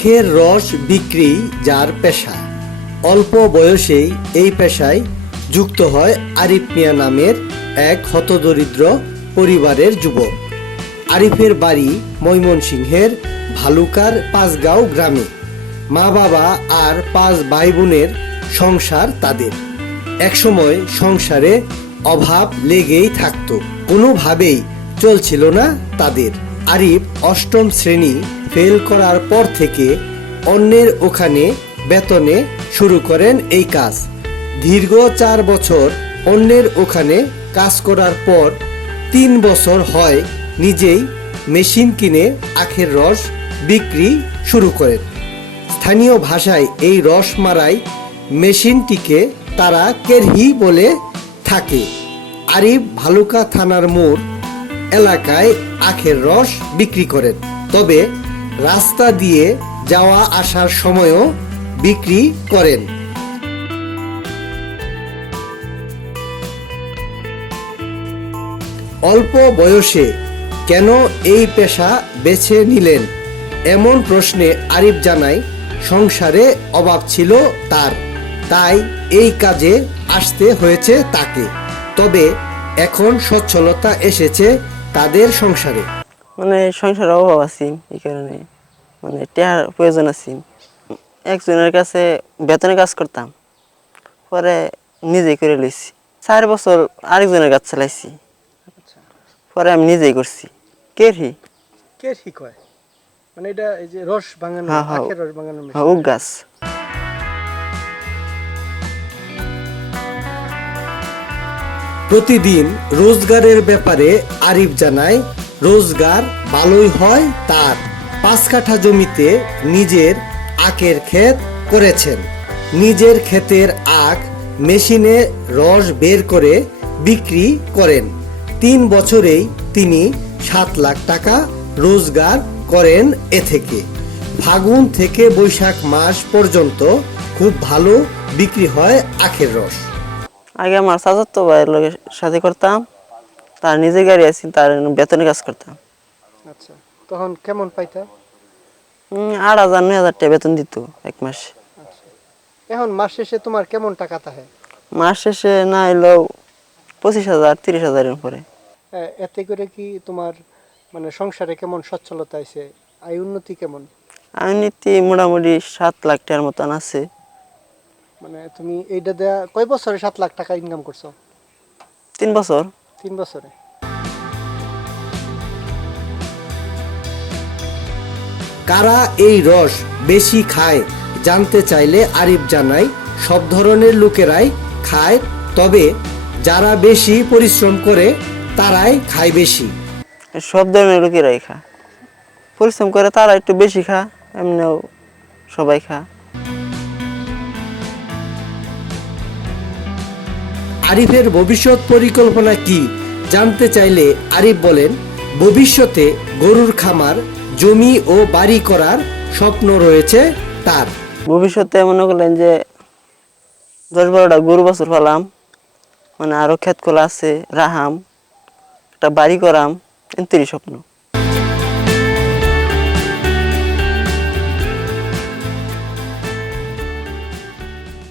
আখের রস বিক্রি যার পেশা, অল্প বয়সেই এই পেশায় যুক্ত হয় আরিফ মিয়া নামের এক হতদরিদ্র পরিবারের যুবক। আরিফের বাড়ি ময়মনসিংহের ভালুকার পাঁচগাঁও গ্রামে। মা বাবা আর 5 ভাই বোনের সংসার তাদের। একসময় সংসারে অভাব লেগেই থাকতো, কোনোভাবেই চলছিল না তাদের। আরিফ 8ম শ্রেণী ফেল করার পর থেকে অন্যের ওখানে বেতনে শুরু করেন এই কাজ। দীর্ঘ 4 বছর অন্যের ওখানে কাজ করার পর 3 বছর হয় নিজেই মেশিন কিনে আখের রস বিক্রি শুরু করেন। স্থানীয় ভাষায় এই রস মারাই মেশিনটিকে তারা কেরহি বলে থাকে। আরিফ ভালুকা থানার মোড় এলাকায় আখের রস বিক্রি করেন, তবে রাস্তা দিয়ে যাওয়া আসার সময়ও বিক্রি করেন। অল্প বয়সে কেন এই পেশা বেছে নিলেন এমন প্রশ্নে আরিফ জানায়, সংসারে অভাব ছিল তার, তাই এই কাজে আসতে হয়েছে তাকে। তবে এখন সচ্ছলতা এসেছে তাদের সংসারে। সংসারে অভাব আছে, এই কারণে টাকার প্রয়োজন আছে। একজনের কাছে বেতনে কাজ করতাম, পরে নিজেই করে লইছি। 4 বছর আরেকজনের কাজ চালাইছি, পরে আমি নিজেই করছি। কেরহি কেরহি কয় এটা এই যে রস ভাঙানো, আখের রস ভাঙানো মেশিন। ওক গাছ। প্রতিদিন রোজগারের ব্যাপারে আরিফ জানায়, রোজগার ভালোই হয় তার। 5 কাঠা জমিতে নিজের আখের ক্ষেত করেছেন। নিজের ক্ষেতের আখ মেশিনে রস বের করে বিক্রি করেন। 3 বছরেই তিনি 7 লাখ টাকা রোজগার করেন এ থেকে। ফাগুন থেকে বৈশাখ মাস পর্যন্ত খুব ভালো বিক্রি হয় আখের রস। আগে আমার চাচাতো ভাইয়ের লোকের সাথে করতাম, তার নিজে গাড়ি আছে, তার বেতনে কাজ করতাম। আচ্ছা, তখন কেমন পাইতা? 8,000 9,000 টাকা বেতন দিত এক মাসে। এখন মাস শেষে তোমার কেমন টাকা থাকে? মাস শেষে না এলেও 25,000 30,000 এর উপরে। এতে করে কি তোমার সংসারে কেমন সচ্ছলতা আছে, আয় উন্নতি কেমন? আমি নীতি মোটামুটি 7 লাখ টাকার মতন আছে। তুমি এইটা দেয়া কয় বছরে 7 লাখ টাকা ইনকাম করছো? 3 বছর। 3 বছরে। কারা এই রস বেশি খায় জানতে চাইলে আরিফ জানায়, সব ধরনের লোকেরাই খায়, তবে যারা বেশি পরিশ্রম করে তারাই খায় বেশি। সব ধরনের লোকেরাই খা, পরিশ্রম করে তারা একটু বেশি খা, এমনিও সবাই খা। আরিফের ভবিষ্যৎ পরিকল্পনা কি জানতে চাইলে আরিফ বলেন, ভবিষ্যতে গরুর খামার, জমি ও বাড়ি করার স্বপ্ন রয়েছে তার। ভবিষ্যতে মনে করলেন যে 10-12টা গরু বাছুর ফেলাম, আরো ক্ষেত খোলা আছে, রাহাম, একটা বাড়ি করাম, এমনি স্বপ্ন।